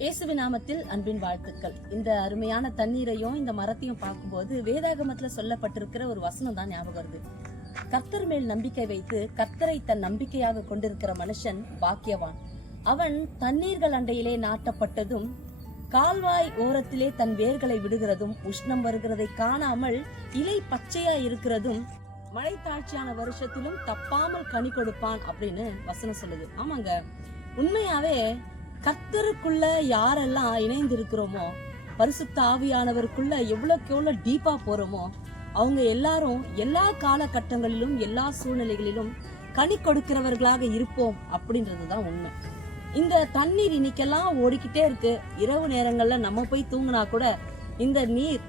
இயேசுவின் நாமத்தில் அன்பின் வாழ்த்துக்கள். இந்த அருமையான தண்ணீரையும் இந்த மரத்தையும் பார்க்கும்போது வேதாகமத்துல சொல்லப்பட்டிருக்கிற ஒரு வசனம் தான் ஞாபகம் வருது. கர்த்தர் மேல் நம்பிக்கை வைத்து கர்த்தரை தன் நம்பிக்கையாக கொண்டிருக்கிற மனுஷன் பாக்கியவான். அவன் தண்ணீர்கள் அண்டையிலே நாட்டப்பட்டதும் கால்வாய் ஓரத்திலே தன் வேர்களை விடுகிறதும் உஷ்ணம் வருகிறதை காணாமல் இலை பச்சையா இருக்கிறதும் மழை தாழ்ச்சியான வருஷத்திலும் தப்பாமல் கனி கொடுப்பான் அப்படின்னு வசனம் சொல்லுது. ஆமாங்க, உண்மையாவே கர்த்தருக்குள்ள யாரெல்லாம் இணைந்து இருக்கிறோமோ, பரிசுத்த ஆவியானவருக்குள்ள எவ்வளவுக்கு எவ்வளவு டீப்பா போறோமோ, அவங்க எல்லாரும் எல்லா காலகட்டங்களிலும் எல்லா சூழ்நிலைகளிலும் கனி கொடுக்கிறவர்களாக இருப்போம் அப்படின்றதுதான் உண்மை. இந்த தண்ணீர் இன்னைக்கெல்லாம் ஓடிக்கிட்டே இருக்கு. இரவு நேரங்கள்ல நம்ம போய் தூங்கினா கூட இந்த நீர்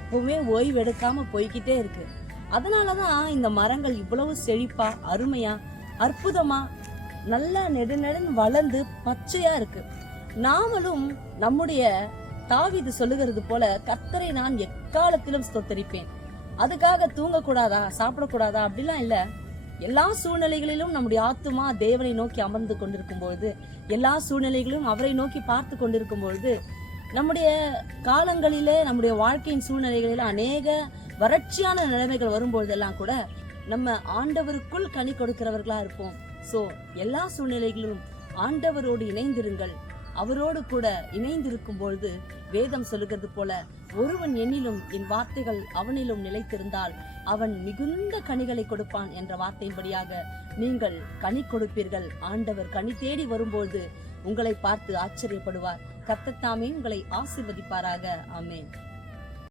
எப்பவுமே ஓய்வு எடுக்காம போய்கிட்டே இருக்கு. அதனாலதான் இந்த மரங்கள் இவ்வளவு செழிப்பா, அருமையா, அற்புதமா, நல்ல நெடுநெடுன்னு வளர்ந்து பச்சையா இருக்கு. நாமளும் நம்முடைய தாவீது சொல்லுகிறது போல கர்த்தரை நான் எக்காலத்திலும் ஸ்தோத்தரிப்பேன். அதுக்காக தூங்க கூடாதா, சாப்பிடக்கூடாதா அப்படிலாம் இல்ல. எல்லா சூழ்நிலைகளிலும் நம்முடைய ஆத்துமா தேவனை நோக்கி அமர்ந்து கொண்டிருக்கும் பொழுது, எல்லா சூழ்நிலைகளிலும் அவரை நோக்கி பார்த்து கொண்டிருக்கும் பொழுது, நம்முடைய காலங்களிலே நம்முடைய வாழ்க்கையின் சூழ்நிலைகளில அநேக வறட்சியான நிலைமைகள் வரும்பொழுதெல்லாம் கூட நம்ம ஆண்டவருக்குள் கனி கொடுக்கிறவர்களா இருப்போம். சோ எல்லா சூழ்நிலைகளிலும் ஆண்டவரோடு இணைந்திருங்கள். அவரோடு கூட இணைந்திருக்கும் பொழுது வேதம் சொல்லுகிறது போல, ஒருவன் என்னிலும் என் வார்த்தைகள் அவனிலும் நிலைத்திருந்தால் அவன் மிகுந்த கனிகளை கொடுப்பான் என்ற வார்த்தையின்படியாக நீங்கள் கனி கொடுப்பீர்கள். ஆண்டவர் கனி தேடி வரும்போது உங்களை பார்த்து ஆச்சரியப்படுவார். கர்த்தர் தாமே உங்களை ஆசீர்வதிப்பாராக. ஆமென்.